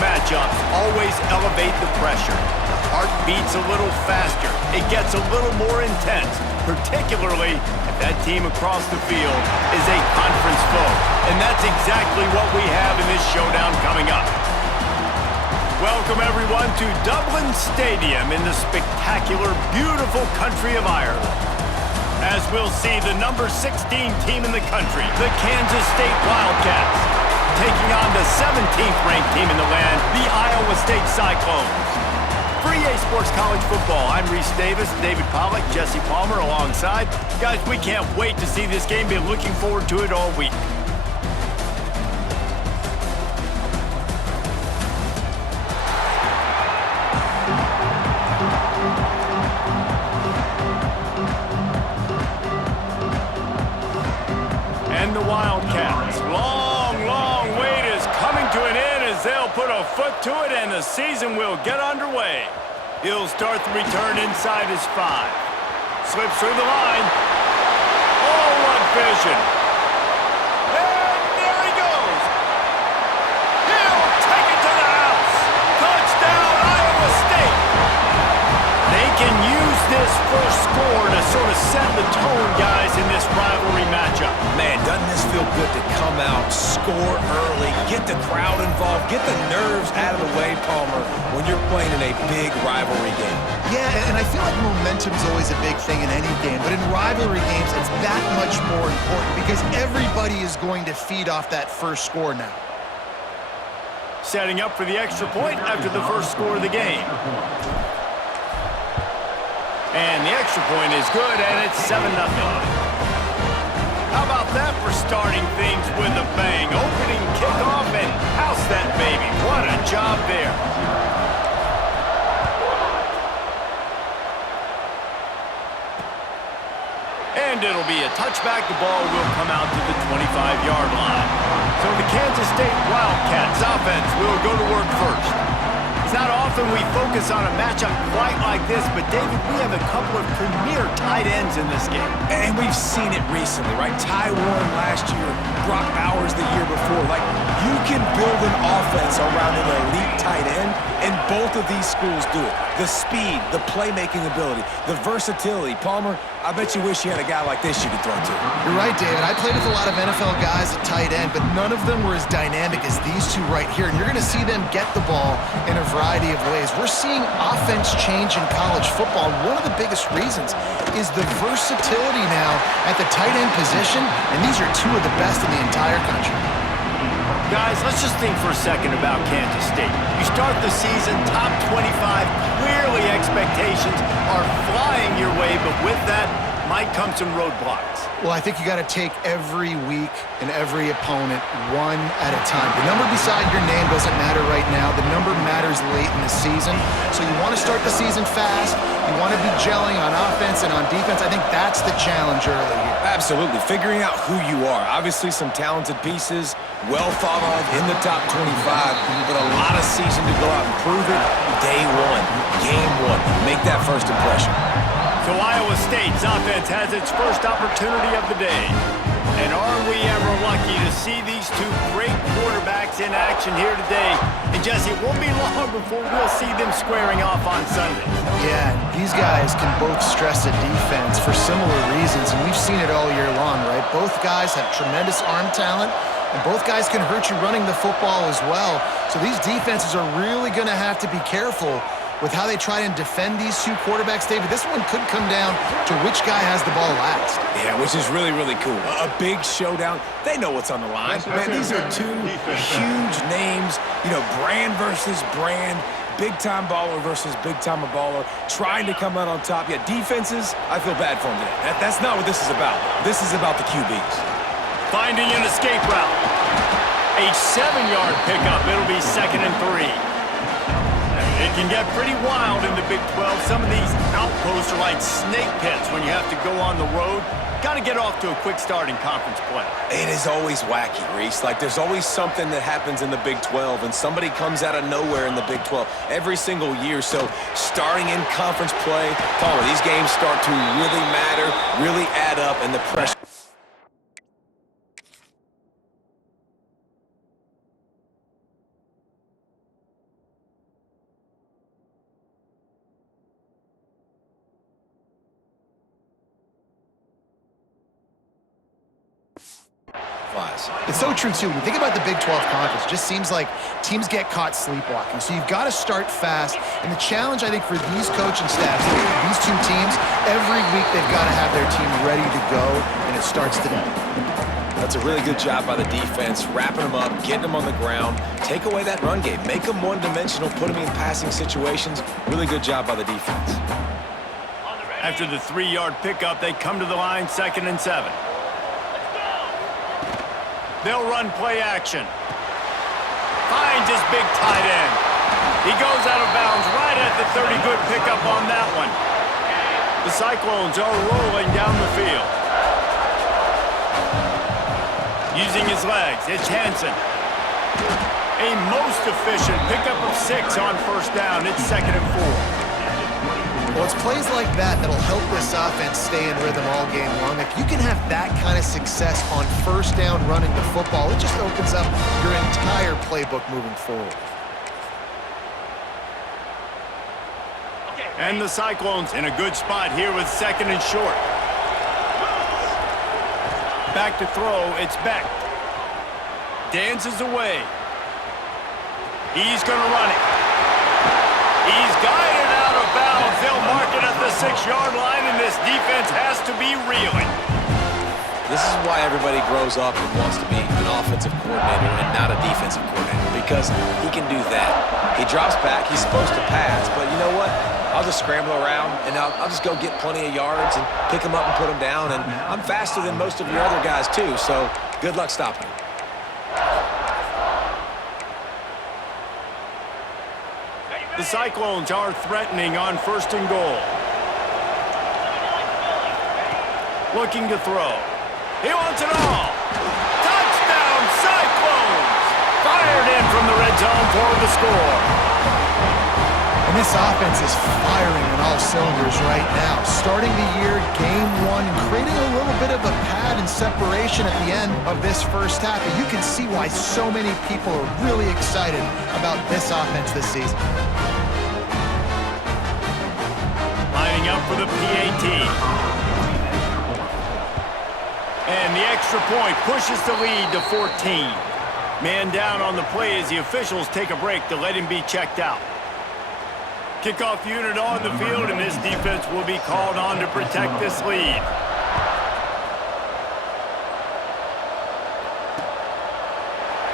matchups always elevate the pressure. The heart beats a little faster. It gets a little more intense, particularly if that team across the field is a conference foe. And that's exactly what we have in this showdown coming up. Welcome, everyone, to Dublin Stadium in the spectacular, beautiful country of Ireland. As we'll see the number 16 team in the country, the Kansas State Wildcats, taking on the 17th ranked team in the land, the Iowa State Cyclones. For EA Sports College Football, I'm Reese Davis, David Pollack, Jesse Palmer alongside. Guys, we can't wait to see this game. Been looking forward to it all week. And the Wildcats, long wait is coming to an end as they'll put a foot to it and the season will get underway. He'll start the return inside his 5. Slips through the line. Oh, what vision. And there he goes. He'll take it to the house. Touchdown, Iowa State. They can use this first score to sort of set the tone, guys, in this rivalry matchup. Man, doesn't this feel good to come out, score early, get the crowd involved, get the nerves out of the way, Palmer, when you're playing in a big rivalry game? Yeah, and I feel like momentum's always a big thing in any game, but in rivalry games, it's that much more important because everybody is going to feed off that first score now. Setting up for the extra point after the first score of the game. And the extra point is good, and it's 7-0. How about that for starting things with a bang? Opening kickoff and house that baby. What a job there. And it'll be a touchback. The ball will come out to the 25-yard line. So the Kansas State Wildcats offense will go to work first. It's not often we focus on a matchup quite like this, but David, we have a couple of premier tight ends in this game. And we've seen it recently, right? Ty Warren last year, Brock Bowers the year before. Like, you can build an offense around an elite tight end, and both of these schools do it. The speed, the playmaking ability, the versatility. Palmer, I bet you wish you had a guy like this you could throw to. You're right, David. I played with a lot of NFL guys at tight end, but none of them were as dynamic as these two right here. And you're going to see them get the ball in a variety of ways. We're seeing offense change in college football. One of the biggest reasons is the versatility now at the tight end position, and these are two of the best in the entire country. Guys, let's just think for a second about Kansas State. You start the season top 25, clearly expectations are flying your way, but with that might come some roadblocks. Well, I think you got to take every week and every opponent one at a time. The number beside your name doesn't matter right now. The number matters late in the season. So you want to start the season fast. You want to be gelling on offense and on defense. I think that's the challenge early here. Absolutely. Figuring out who you are. Obviously some talented pieces, well thought of in the top 25, but a lot of season to go out and prove it. Day one, game one. Make that first impression. So Iowa State's offense has its first opportunity of the day. And are we ever lucky to see these two great quarterbacks in action here today? And Jesse, it won't be long before we'll see them squaring off on Sunday. Yeah, these guys can both stress a defense for similar reasons, and we've seen it all year long, right? Both guys have tremendous arm talent, and both guys can hurt you running the football as well. So these defenses are really going to have to be careful with how they try and defend these two quarterbacks, David. This one could come down to which guy has the ball last. Yeah, which is really cool. A big showdown. They know what's on the line. Man, these are two huge names, you know, brand versus brand, big-time baller versus big-time baller, trying to come out on top. Yeah, defenses, I feel bad for them today. That's not what this is about. This is about the QBs. Finding an escape route. A 7-yard pickup. It'll be 2nd and 3. It can get pretty wild in the Big 12. Some of these outposts are like snake pits when you have to go on the road. Got to get off to a quick start in conference play. It is always wacky, Reese. Like, there's always something that happens in the Big 12, and somebody comes out of nowhere in the Big 12 every single year. So starting in conference play, Palmer, these games start to really matter, really add up, and the pressure. flies. It's so true, too. When you think about the Big 12 Conference, it just seems like teams get caught sleepwalking. So you've got to start fast. And the challenge, I think, for these coaching staffs, these two teams, every week they've got to have their team ready to go, and it starts today. That's a really good job by the defense, wrapping them up, getting them on the ground, take away that run game, make them one-dimensional, put them in passing situations. Really good job by the defense. After the 3-yard pickup, they come to the line, 2nd and 7. They'll run play action. Finds his big tight end. He goes out of bounds right at the 30. Good pickup on that one. The Cyclones are rolling down the field. Using his legs, it's Hansen. A most efficient pickup of 6 on first down. It's 2nd and 4. Well, it's plays like that that'll help this offense stay in rhythm all game long. If you can have that kind of success on first down running the football, it just opens up your entire playbook moving forward. And the Cyclones in a good spot here with 2nd and short. Back to throw, it's Beck. Dances away. He's going to run it. He's guided out of bounds. They'll mark it at the 6-yard line, and this defense has to be reeling. This is why everybody grows up and wants to be an offensive coordinator and not a defensive coordinator, because he can do that. He drops back, he's supposed to pass, but you know what? I'll just scramble around, and I'll just go get plenty of yards and pick them up and put them down, and I'm faster than most of your other guys too, so good luck stopping. The Cyclones are threatening on 1st and goal. Looking to throw. He wants it all. Touchdown, Cyclones! Fired in from the red zone for the score. And this offense is firing on all cylinders right now. Starting the year, game 1, creating a little bit of a pad and separation at the end of this first half. And you can see why so many people are really excited about this offense this season. Lining up for the PAT. And the extra point pushes the lead to 14. Man down on the play as the officials take a break to let him be checked out. Kickoff unit on the field, and this defense will be called on to protect this lead.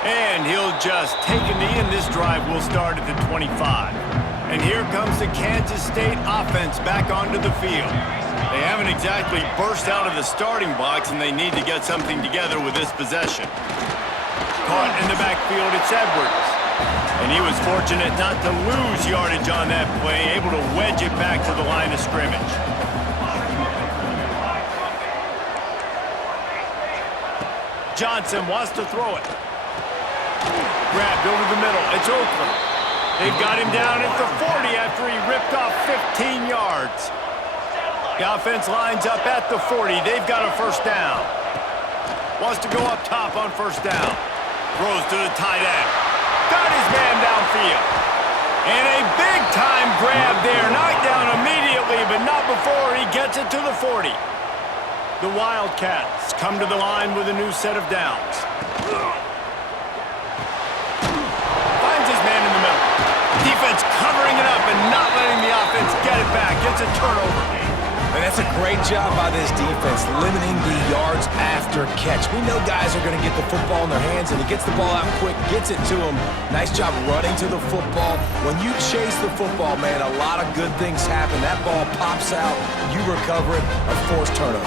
And he'll just take a knee, and this drive will start at the 25. And here comes the Kansas State offense back onto the field. They haven't exactly burst out of the starting blocks, and they need to get something together with this possession. Caught in the backfield, it's Edwards. And he was fortunate not to lose yardage on that play, able to wedge it back to the line of scrimmage. Johnson wants to throw it. Grabbed over the middle, it's Oakland. They've got him down at the 40 after he ripped off 15 yards. The offense lines up at the 40. They've got a first down. Wants to go up top on first down. Throws to the tight end. Got his man downfield. And a big-time grab there. Knocked down immediately, but not before he gets it to the 40. The Wildcats come to the line with a new set of downs. Finds his man in the middle. Defense covering it up and not letting the offense get it back. Gets a turnover. And that's a great job by this defense, limiting the yards after catch. We know guys are going to get the football in their hands, and he gets the ball out quick, gets it to them. Nice job running to the football. When you chase the football, man, a lot of good things happen. That ball pops out, you recover it, a forced turnover.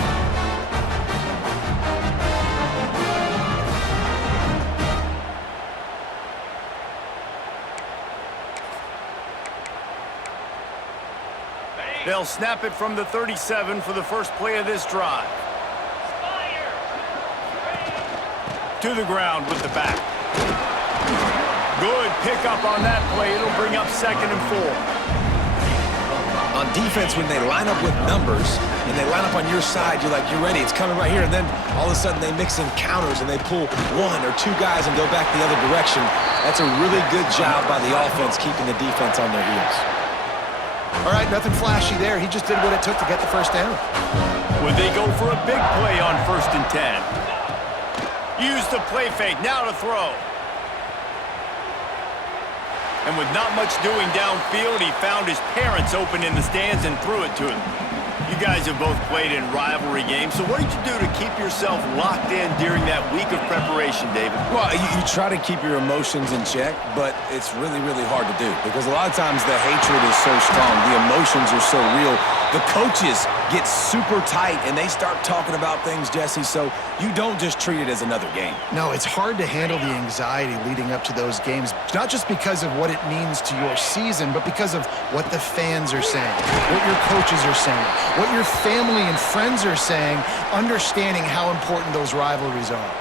They'll snap it from the 37 for the first play of this drive. To the ground with the back. Good pickup on that play. It'll bring up 2nd and 4. On defense, when they line up with numbers and they line up on your side, you're like, you're ready, it's coming right here. And then all of a sudden they mix in counters and they pull 1 or 2 guys and go back the other direction. That's a really good job by the offense keeping the defense on their heels. All right, nothing flashy there. He just did what it took to get the first down. Would they go for a big play on 1st and 10? Use the play fake, now to throw. And with not much doing downfield, he found his parents open in the stands and threw it to him. You guys have both played in rivalry games, so what did you do to keep yourself locked in during that week of preparation, David? Well, you try to keep your emotions in check, but it's really, really hard to do because a lot of times the hatred is so strong, the emotions are so real. The coaches get super tight, and they start talking about things, Jesse, so you don't just treat it as another game. No, it's hard to handle the anxiety leading up to those games, not just because of what it means to your season, but because of what the fans are saying, what your coaches are saying, what your family and friends are saying, understanding how important those rivalries are.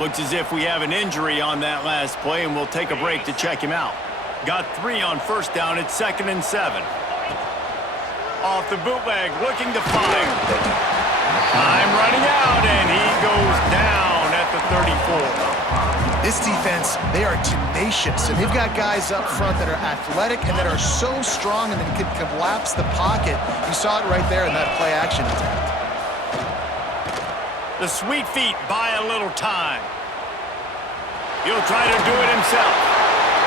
Looks as if we have an injury on that last play, and we'll take a break to check him out. Got 3 on first down. It's 2nd and 7. Off the bootleg, looking to fire. Time running out, and he goes down at the 34. This defense, they are tenacious, and they've got guys up front that are athletic and that are so strong and then can collapse the pocket. You saw it right there in that play action attempt. The sweet feet buy a little time. He'll try to do it himself.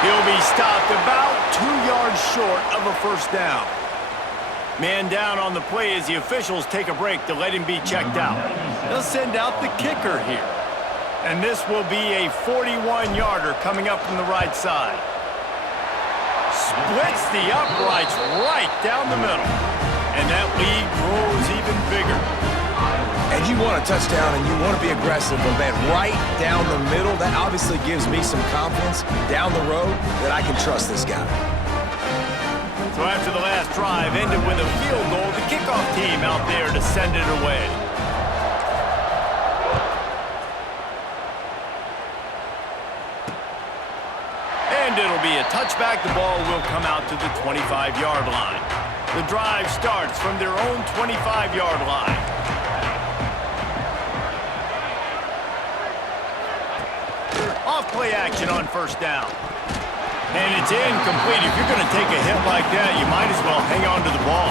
He'll be stopped about 2 yards short of a first down. Man down on the play as the officials take a break to let him be checked out. They'll send out the kicker here. And this will be a 41-yarder coming up from the right side. Splits the uprights right down the middle. And that lead grows even bigger. And you want a touchdown and you want to be aggressive, but man, right down the middle, that obviously gives me some confidence down the road that I can trust this guy. So after the last drive ended with a field goal, the kickoff team out there to send it away. And it'll be a touchback. The ball will come out to the 25-yard line. The drive starts from their own 25-yard line. Off play action on first down. And it's incomplete. If you're going to take a hit like that, you might as well hang on to the ball.